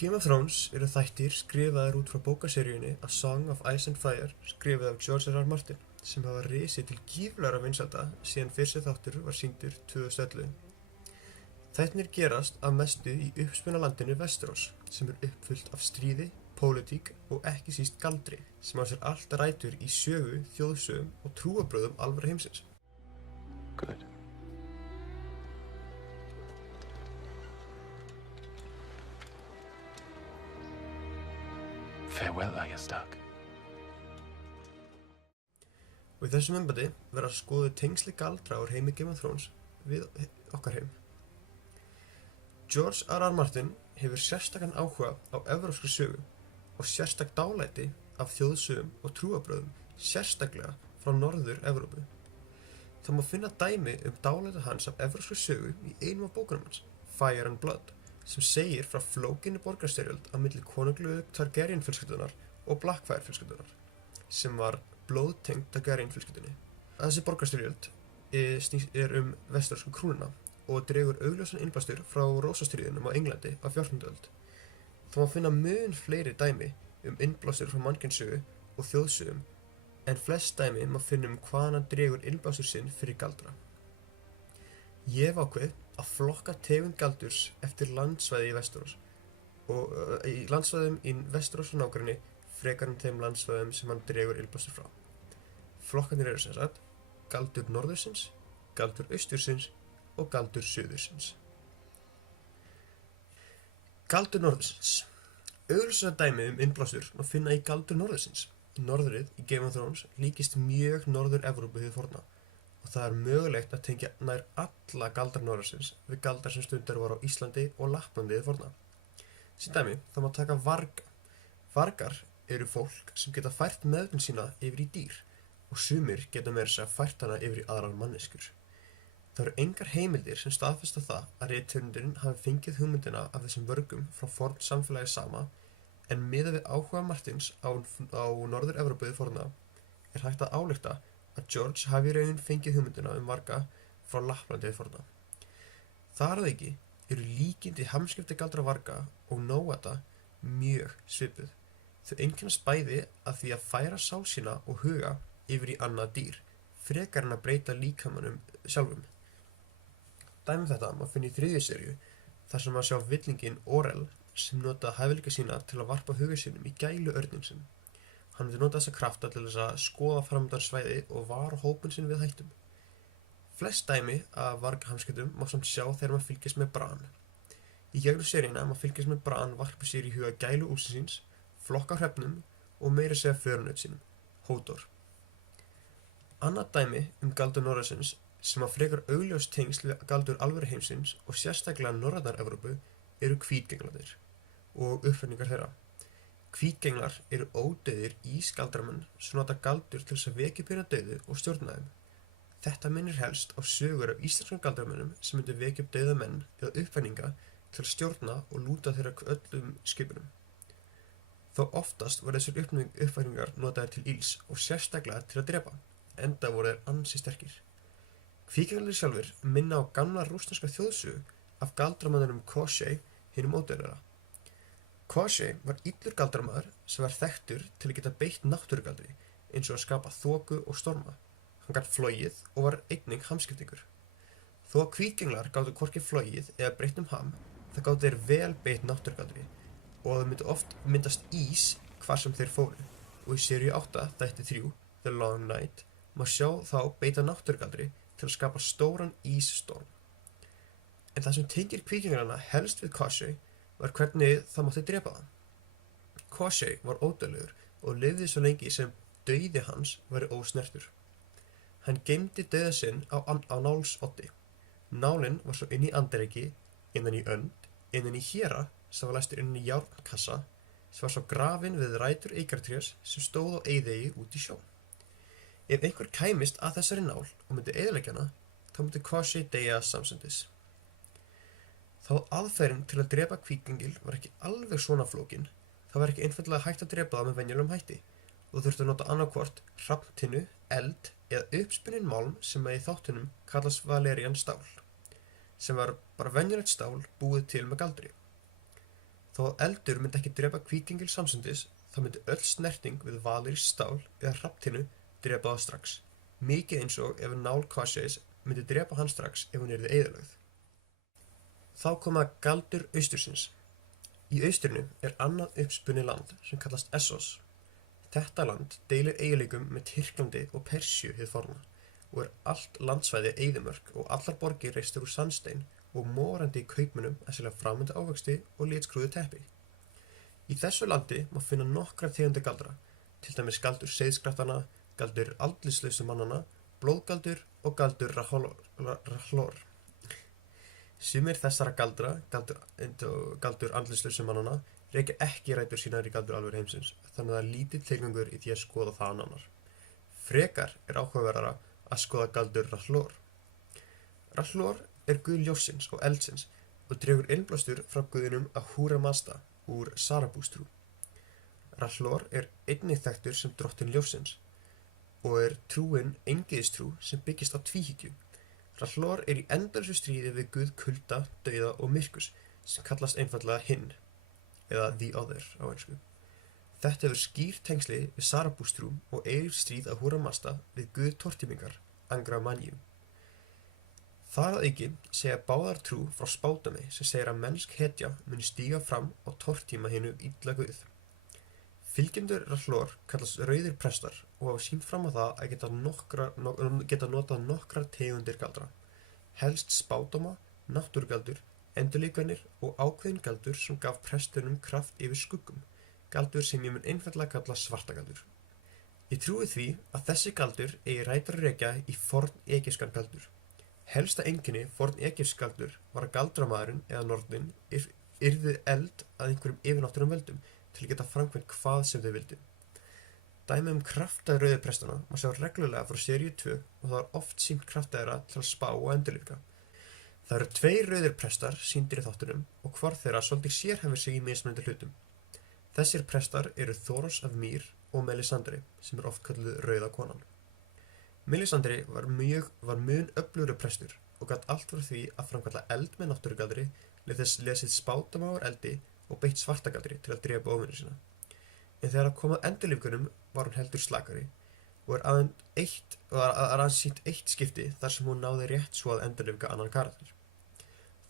Game of Thrones eru þættir skrifaðir út frá bókaseríunni A Song of Ice and Fire skrifið af George R. R. Martin sem hafa risið til gífurlegra vinsælda síðan fyrsti þáttur var sýndur 2011. Þættirnir gerast að mestu í uppspunalandinu Westeros sem uppfullt af stríði, pólitík og ekki síst galdri sem á sér allt rætur í sögu, þjóðsögum og trúarbrögðum alvöru heimsins. Good. Farewell, Arya Stark. Og í þessum embætti verða skoðuð tengsli galdra úr heimi Game of Thrones við okkar heim. George R. R. Martin hefur sérstakan áhuga á evrópskri sögu og sérstak dálæti af þjóðsögum og trúarbrögðum, sérstaklega frá Norður-Evrópu. Það má finna dæmi dálæti hans af evrópskri sögu í einum af bókunum hans, Fire and Blood, sem segir frá flókinni borgarastyrjöld á milli konunglegu Targaryen-fjölskyldunar og Blackfyre-fjölskyldunar, sem var blóðtengd Targaryen-fjölskyldunni. Þessi borgarastyrjöld er vesturosku krúnuna og dregur augljósan innblástur frá Rósastríðunum á Englandi á 14. öld. Það má finna mun fleiri dæmi innblástur frá mannkynssögu og þjóðsögum, en flest dæmi má finna hvaðan hann dregur innblástur sinn fyrir galdra. Ég hef ákveðið að flokka tegund galdurs eftir landsvæði í Westeros og í landsvæðum í Westeros og nágrenni frekar þeim landsvæðum sem hann dregur innblástur frá. Flokkarnir eru sem sagt galdur norðursins, galdur austursins og galdur suðursins. Galdur norðursins. Augljósasta dæmi innblástur má finna í galdur norðursins. Norðrið í Game of Thrones líkist mjög Norður-Evrópu hið forna og það er mögulegt að tengja nær alla galdra norðursins við galdrar sem stundar voru á Íslandi og Lapplandi hið forna. Sem dæmi þá má taka varga. Vargar eru fólk sem geta fært meðvitund sína yfir í dýr og sumir geta meira að segja fært hana yfir í aðrar manneskjur. Það eru engar heimildir sem staðfesta það að rithöfundurinn hafi fengið hugmyndina af þessum vörgum frá fornt samfélagi sama, en miðað við áhuga Martins á Norður-Evrópu hið forna er hægt að álykta að George hafi í raunin fengið hugmyndina varga frá Lapplandi hið forna. Þar að auki eru líkindi hamskipti galdra varga og nóata mjög svipuð. Þau einkennast bæði af því að færa sál sína og huga yfir í annað dýr, frekar en að breyta líkamanum sjálfum. Dæmi þetta má finna í 3. seríu, þar sem að sjá villinginn Orell sem notaði hæfileika sína til að varpa huga sínum í gæluörnin sinn. Hann myndi nota þessa krafta til þess að skoða framöndan svæði og vara hópinn sinn við hættum. Flest dæmi af vargahamskiptum má samt sjá þegar maður fylgist með Bran. Í gegnum seríuna má fylgjast með Bran varpa sér í huga gælu úlfsins, flokka hrefnum og meira segja förunaut sínum, Hodor. Annað dæmi galdur norðursins sem að frekar augljós tengsl við galdur alvöru heimsins og sérstaklega Norður-Evrópu eru hvítgenglarnir og uppfinningar þeirra. Hvítgenglar eru ódauðir ísgaldramenn sem nota galdur til þess að vekja upp hina dauðu og stjórna þeim. Þetta minnir helst á sögur af íslenskum galdramönnum sem myndu vekja upp dauða menn eða uppfinninga til að stjórna og lúta þeirra öllum skipunum. Þó oftast voru þessar uppfinningar notaðir til ills og sérstaklega til að drepa, enda voru þeir ansi sterkir. Hvítgenglarnir sjálfur minna á gamla rússneska þjóðsögu af galdramönnunum Koshay, hinum ódauðlega. Koshay var illur galdramaður sem var þekktur til að geta beitt náttúrugaldri eins og að skapa þoku og storma. Hann gat flogið og var einnig hamskiptingur. Þó að hvítgenglar gátu hvorki flogið eða breytt ham, það gátu þeir vel beitt náttúrugaldri og það myndi oft myndast ís hvar sem þeir fóru. Og í seríu 8, þætti 3, The Long Night, má sjá þá beita náttúrugaldri til að skapa stóran ísstorm. En það sem tengir hvítgenglarna helst við Koshay var hvernig það mátti drepa það. Koshay var ódauðlegur og lifði svo lengi sem dauði hans væri ósnertur. Hann geymdi dauða sinn á nálsoddi. Nálin var svo inn í andaríki, innan í önd, innan í héra sem var læstur inn í járnkassa sem var svo grafinn við rætur eikartrés sem stóð á eyðieyju út í sjó. Ef einhver kæmist að þessari nál og myndi eyðileggja hana, þá myndi Koshay deyja samstundis. Þá aðferðin til að drepa hvítgengil var ekki alveg svona flókin, það var ekki einfaldlega hægt að drepa það með venjulegum hætti og þurfti að nota annarkvort hrafntinnu, eld eða uppspunnin málm sem í þáttunum kallast Valerian stál, sem var bara venjulegt stál búið til með galdri. Þó að eldur myndi ekki drepa kvíkingil samstundis, þá myndi öll snerting við valírskt stál eða hrafntinnu drepa það strax. Mikið eins og ef nál Kvasjæs myndi drepa hann strax ef hún yrði eyðilögð. Þá koma galdur austursins. Í austurinu er annað uppspunnið land sem kallast Essos. Þetta land deilir eiginleikum með Tyrklandi og Persíu hið forna og er allt landsvæði eyðimörk og allar borgir reistar úr sandstein og morandi í kaupmönnum að selja framandi ávexti og litskrúðu teppi. Í þessu landi má finna nokkrar tegundir galdra, til dæmis galdur seiðskrattanna, galdur andlitslausu mannanna, blóðgaldur og galdur rahlor. Sumir þessara galdra, galdur andlitslausu mannanna, rekja ekki rætur sínar í galdur alvöru heimsins, þannig að það er lítill tilgangur í því að skoða það nánar. Frekar er áhugaverðara að skoða galdur rahlor. Rahlor er guð ljóssins og eldsins og dregur innblástur frá guðinum Ahura Mazda úr Sarabústrú. Rahlor er einnig þekktur sem drottin ljóssins og er trúin eingyðistrú sem byggist á tvíhyggju. Rahlor er í endalausu stríði við guð kulda, dauða og myrkurs sem kallast einfaldlega hinn, eða the other á ensku. Þetta hefur skýr tengsli við Sarabústrú og stríð Ahura Mazda við guð tortímingar, Angra Mainyu. Þar að auki segja báðar trú frá spádómi sem segir að mennsk hetja muni stíga fram og tortíma hinu illa guð. Fylgjendur Rahlor kallast rauðir prestar og hafa sýnt fram á það að geta notað nokkrar tegundir galdra. Helst spádóma, náttúrugaldur, endurlíkanir og ákveðin galdur sem gaf prestunum kraft yfir skuggum, galdur sem ég mun einfaldlega kalla svartagaldur. Ég trúi því að þessi galdur eigi rætur að rekja í forn-egypskan galdur. Helsta einkenni forn-egypsks galdur var að galdramaðurinn eða nornin yrði eld að einhverjum yfirnáttúrum völdum til að geta framkvæmt hvað sem þau vildu. Dæmi krafta rauðu prestana má sjá reglulega frá seríu 2 og það er oft sýnt krafta þeirra til að spá og endurlífga. Það eru 2 rauðir prestar sýndir í þáttunum og hvor þeirra svolítið sérhæfir sig í mismunandi hlutum. Þessir prestar eru Thoros af Mír og Melisandri sem er oft kölluð rauða konan. Melisandri var mun öflugri prestur og gat allt frá því að framkalla eld með náttúrugaldri, lesið spádóma úr eldi og beitt svartagaldri til að drepa óvinni sína. En þegar að koma að endurlífgunum var hún heldur slakari og er aðeins sýnt eitt skipti þar sem hún náði rétt svo að endurlífga annan karakter.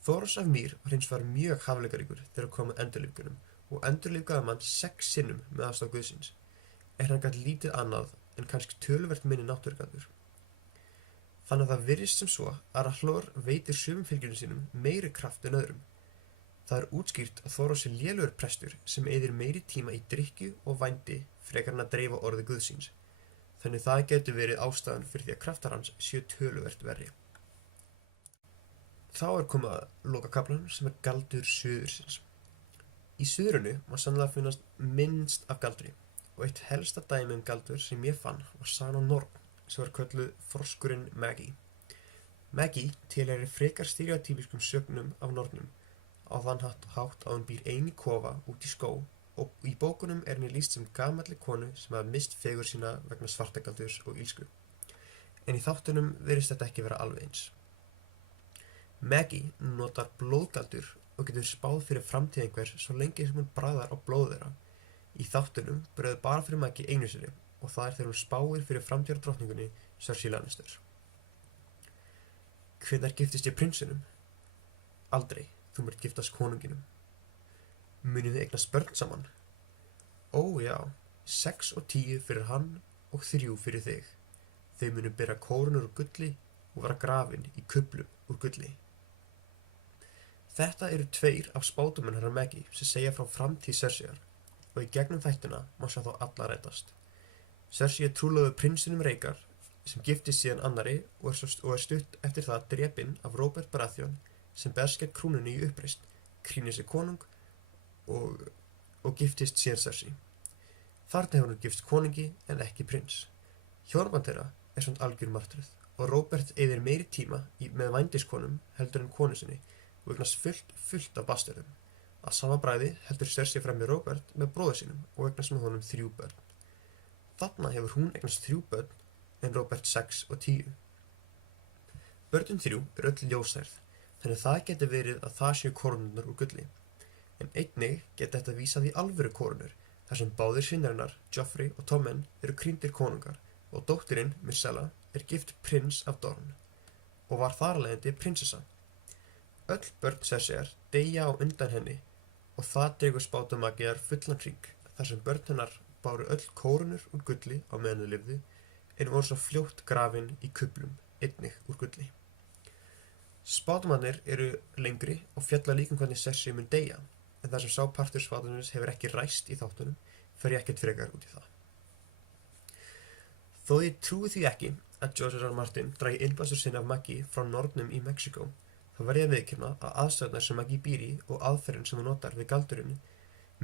Thoros af Mír var hins vegar mjög hafleikaríkur þegar kom að endurlífgunum og endurlífgaði mann 6 sinnum með aðstoð guðsins. Hann gat lítið annað en kannski töluvert minni náttúrugaldur. Þannig að það virðist sem svo að Rahlor veitir sumum fylgjum sínum meiri kraft en öðrum. Það er útskýrt að Thoros er lélegur prestur sem eyðir meiri tíma í drykkju og vændi frekar en að dreifa orði guðsins. Þannig það getur verið ástæðan fyrir því að kraftar hans séu töluvert verri. Þá er komið að lokakaflanum sem er galdur suðursins. Í suðrinu má sannlega finnast minnst af galdri og eitt helsta dæmi galdur sem ég fann var Sana Norn sem var kölluð froskurinn Magi. Magi tilheyrir frekar stereotypískum sögnum af nornum á þann hátt að hún býr ein í kofa út í skóg og í bókunum er henni lýst sem gamalli konu sem hafi mist fegur sína vegna svartagaldurs og illsku. En í þáttunum virðist þetta ekki vera alveg eins. Magi notar blóðgaldur og getur spáð fyrir framtíð einhvers svo lengi sem hún bragðar á blóð þeirra. Í þáttunum brauð bara fyrir Magi einu sinni og það er þegar hún spáir fyrir framtíðardrottningunni Cersei Lannister. Hvenær giftist ég prinsinum? Aldrei, þú munt giftast konunginum. Munið þið eignast börn saman? Ó já, 6 og 10 fyrir hann og 3 fyrir þig. Þau munu bera kórunur úr gulli og vera grafin í kublum úr gulli. Þetta eru 2 af spádómum hennar Magi sem segja frá framtíð Cerseiar og í gegnum þættina má sjá þá alla rætast. Cersei er trúlofuð prinsinum Rhaegar sem giftist síðan annarri og er stutt eftir það drepinn af Robert Baratheon sem berst gegn krúnunni í uppreisn, krýnir sig konung og giftist síðan Cersei. Þarna hefur hún gifst konungi en ekki prins. Hjónaband þeirra er samt algjör martröð og Robert eyðir meiri tíma með vændiskonum heldur en konu sinni og eignast fullt af bastörðum. Að sama bragði heldur Cersei fram með Robert með bróður sínum og eignast með honum 3 börn. Þarna hefur hún eignast 3 börn en Robert 6 og 10. Börnin 3 öll ljóshærð, þannig það getur verið að það séu konurnar úr gulli. en einnig geti þetta vísað í alvöru konur, þar sem báðir synarinnar, Joffrey og Tommen, eru krýndir konungar og dóttirinn, Myrcella, er gift prins af Dorne og var þar af leiðandi prinsessa. Öll börn Cerseiar deyja á undan henni og það dregur spátumagíar fullan hring, þar sem börn hennar báru öll kórunur úr gulli á meðan þau lifðu, en voru svo fljótt grafin í kublum, einnig úr gulli. Spátumarnir eru lengri og fjalla líka hvernig Cersei mun deyja, en þar sem sá partur spátumarins hefur ekki ræst í þáttunum, fer ég ekkert frekar út í það. Þó ég trúi því ekki að George R. R. Martin dragi innblástur sinn af Maggie frá nornum í Mexíkó, þá verð ég að viðurkenna að aðstæðurnar sem Maggie býr í og aðferðin sem hún notar við galdurinn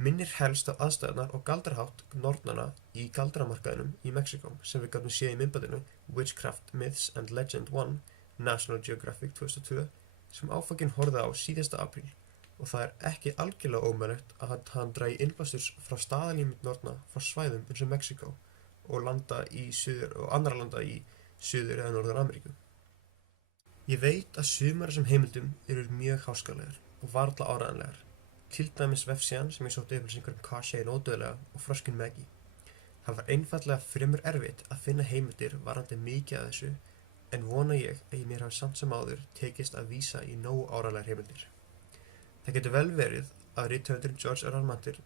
minnir helst á aðstæðurnar og galdrahátt nornana í galdramarkaðinum í Mexíkó sem við gátum séð í myndbandinu Witchcraft Myths and Legend 1, National Geographic 2002, sem áfanginn horfði á síðasta apríl, og það er ekki algjörlega ómögulegt að hann dragi innblástur frá staðalímynd norna frá svæðum eins og Mexíkó og landa í suður og annarra landa í suður eða norður Ameríku. Ég veit að sumar sem heimildum eru mjög háskalegar og varla áræðanlegar, til dæmis vefsíðan sem ég sótti upplýsingar Caché ódauðlega og Fröskun Maggie. Það var einfaldlega fremur erfitt að finna heimildir varðandi mikið af þessu, en vona ég að mér hafi samt sem áður tekist að vísa í nógu áræðanlegar heimildir. Það getur vel verið að rithöfundurinn George R. R. Martin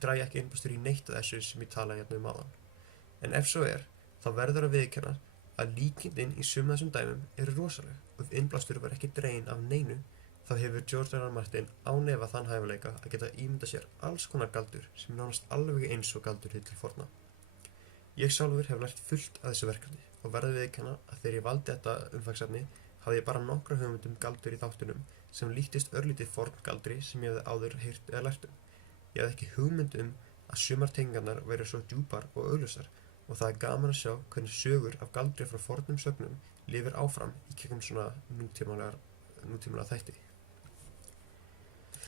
dragi ekki innblástur í neitt af þessu sem ég talaði hérna áðan. En ef svo er, þá verður að viðurkenna að líkindin í sumum þessum dæmum eru rosaleg, og ef innblástur var ekki dreginn af neinu, þá hefur George R. R. Martin ánefa þann hæfileika að geta ímynda sér alls konar galdur sem er nánast alveg eins og galdur hið til forna. Ég sjálfur hef lært fullt af þessu verkefni og verður að viðurkenna að þegar ég valdi þetta umfangsefni hafði ég bara nokkra hugmyndum galdur í þáttunum sem líktist örlítið forngaldri sem ég hefði áður heyrt eða lært um. Ég hafði ekki hugmynd að sumar tengingarnar væru svo djúpar og augljósar, og það er gaman að sjá hvernig sögur af galdri frá fornum sögnum lifir áfram í gegnum svona nútímalega þætti.